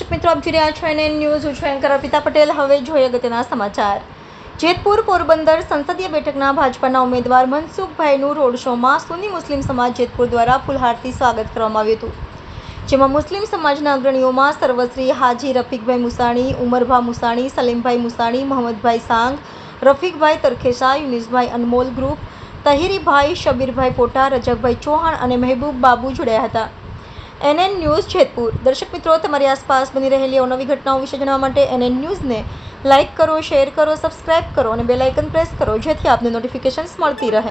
દર્શક મિત્રો, આપ જોઈ રહ્યા છો NN ન્યૂઝ. હું છું એન્કર અર્પિતા પટેલ. હવે જોઈએ અગત્યના સમાચાર. જેતપુર પોરબંદર સંસદીય બેઠકના ભાજપાના ઉમેદવાર મનસુખભાઈનું રોડ શોમાં સુન્ની મુસ્લિમ સમાજ જેતપુર દ્વારા ફૂલહારથી સ્વાગત કરવામાં આવ્યું હતું, જેમાં મુસ્લિમ સમાજના અગ્રણીઓમાં સર્વશ્રી હાજી રફીકભાઈ મુસાણી, ઉમરભા મુસાણી, સલીમભાઈ મુસાણી, મોહમ્મદભાઈ સાંગ, રફીકભાઈ તરખેસા, યુનિસભાઈ અનમોલ ગ્રુપ, તહીરીભાઈ, શબીરભાઈ પોટા, રજકભાઈ ચૌહાણ અને મહેબૂબ બાબુ જોડાયા હતા. NN news Jetpur. દર્શક મિત્રો, તમારી આસપાસ બની રહેલી અવનવી ઘટનાઓ વિશે જાણવા માટે NN ન્યૂઝને લાઇક કરો, શેર કરો, સબસ્ક્રાઇબ કરો અને બેલ આઇકન પ્રેસ કરો, જેથી આપને નોટિફિકેશન્સ મળતી રહે.